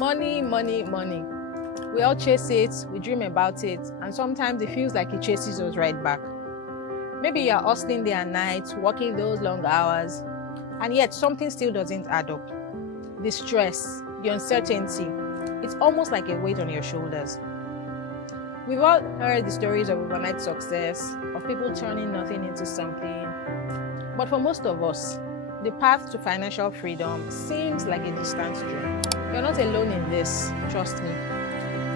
Money, money, money. We all chase it, we dream about it, and sometimes it feels like it chases us right back. Maybe you're hustling day and night, working those long hours, and yet something still doesn't add up. The stress, the uncertainty, it's almost like a weight on your shoulders. We've all heard the stories of overnight success, of people turning nothing into something. But for most of us, the path to financial freedom seems like a distant dream. You're not alone in this, trust me.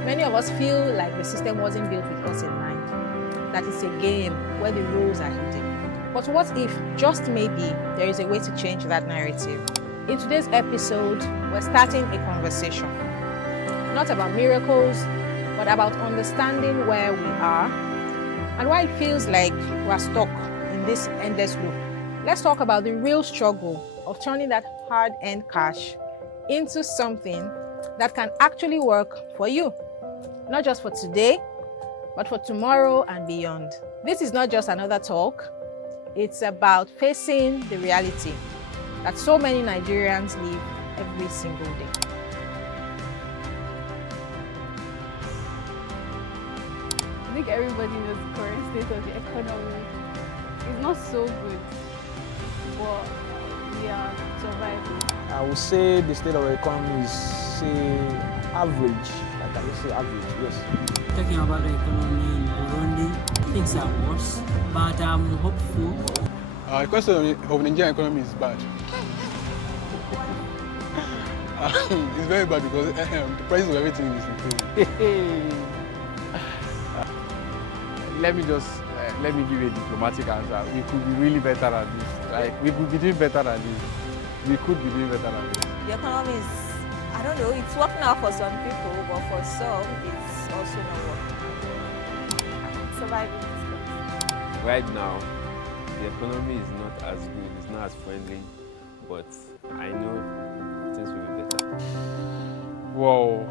Many of us feel like the system wasn't built with us in mind, that it's a game where the rules are hidden. But what if, just maybe, there is a way to change that narrative? In today's episode, we're starting a conversation. Not about miracles, but about understanding where we are and why it feels like we're stuck in this endless loop. Let's talk about the real struggle of turning that hard-earned cash into something that can actually work for you. Not just for today, but for tomorrow and beyond. This is not just another talk. It's about facing the reality that so many Nigerians live every single day. I think everybody knows the current state of the economy. It's not so good, but we are surviving. I would say the state of the economy is, say, average. Like I would say average, yes. Talking about the economy in Burundi, things are worse, but I'm hopeful. The question of the Nigerian economy is bad. It's very bad because the price of everything is increasing. Let me give you a diplomatic answer. We could be really better at this. Like, we could be doing better at this. We could be doing better at this. The economy is, I don't know, it's working out for some people, but for some, it's also not working. Surviving. Right now, the economy is not as good, it's not as friendly, but I know things will be better. Whoa,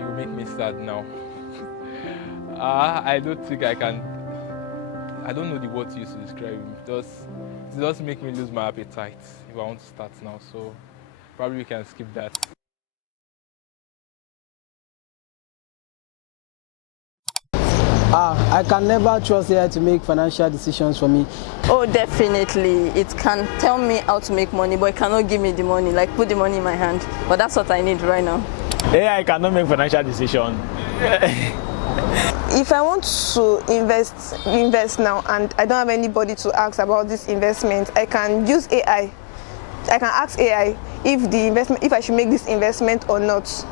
you make me sad now. I don't think I can. I don't know the word to use to describe it. It does make me lose my appetite if I want to start now. So probably we can skip that. I can never trust AI to make financial decisions for me. Oh, definitely. It can tell me how to make money, but it cannot give me the money, like put the money in my hand. But that's what I need right now. AI cannot make financial decisions. If I want to invest now and I don't have anybody to ask about this investment, I can use AI. I can ask AI if I should make this investment or not.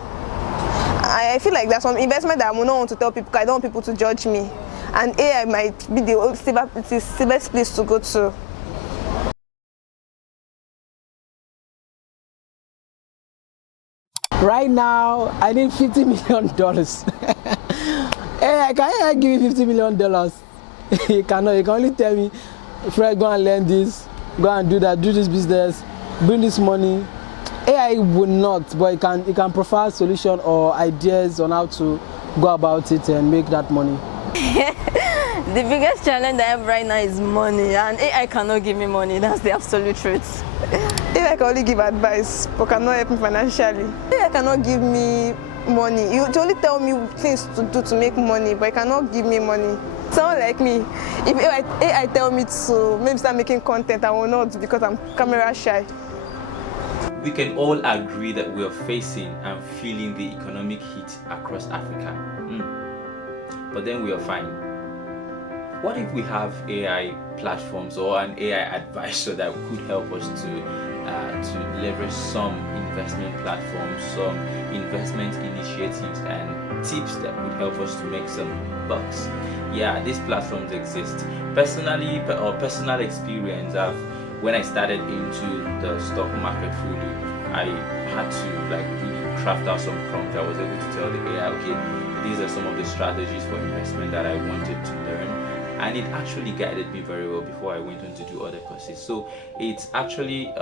I feel like there's some investment that I will not want to tell people because I don't want people to judge me. And AI might be the safest place to go to. Right now, I need $50 million. Hey, can I give you $50 million? You cannot. You can only tell me, Fred, go and learn this, go and do that, do this business, bring this money. AI will not, but it can provide solution or ideas on how to go about it and make that money. The biggest challenge I have right now is money, and AI cannot give me money. That's the absolute truth. AI can only give advice, but cannot help me financially. AI cannot give me money. You only tell me things to do to make money, but it cannot give me money. Someone like me, if AI tell me to maybe start making content, I will not because I'm camera shy. We can all agree that we are facing and feeling the economic heat across Africa. But then we are fine. What if we have AI platforms or an AI advisor that could help us to leverage some investment platforms, some investment initiatives and tips that would help us to make some bucks? Yeah, these platforms exist. Personally, or personal experience, when I started into the stock market fully, I had to really craft out some prompts. I was able to tell the AI, okay, these are some of the strategies for investment that I wanted to learn, and it actually guided me very well before I went on to do other courses. So it's actually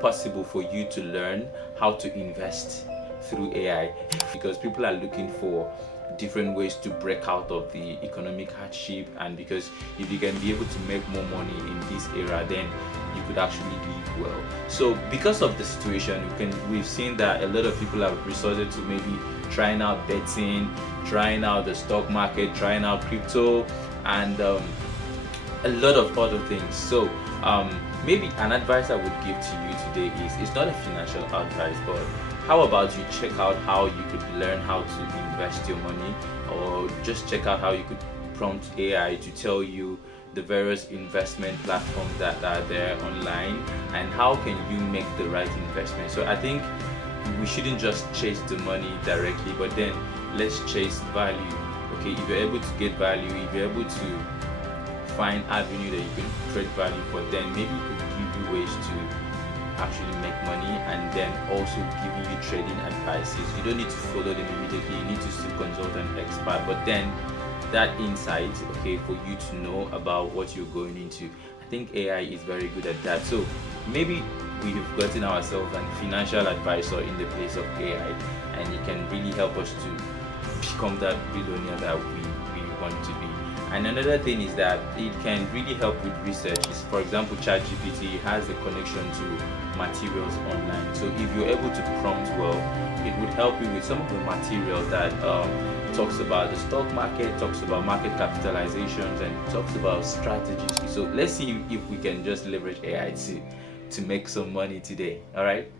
possible for you to learn how to invest through AI, because people are looking for different ways to break out of the economic hardship, and because if you can be able to make more money in this era, then you could actually live well. So because of the situation, we've seen that a lot of people have resorted to maybe trying out betting, trying out the stock market, trying out crypto, and a lot of other things. So maybe an advice I would give to you today is, it's not a financial advice, but how about you check out how you could learn how to invest your money, or just check out how you could prompt AI to tell you the various investment platforms that are there online, and how can you make the right investment. So I think we shouldn't just chase the money directly, but then let's chase value. Okay, if you're able to get value, if you're able to find avenue that you can create value for, then maybe it could give you ways to actually make money, and then also giving you trading advices. You don't need to follow them immediately, you need to still consult an expert, but then that insight, okay, for you to know about what you're going into. I think AI is very good at that. So maybe we've gotten ourselves a financial advisor in the place of AI, and it can really help us to become that billionaire that we want to be. And another thing is that it can really help with research. For example, ChatGPT has a connection to materials online. So if you're able to prompt well, it would help you with some of the materials that talks about the stock market, talks about market capitalizations, and talks about strategies. So let's see if we can just leverage AI to make some money today. All right.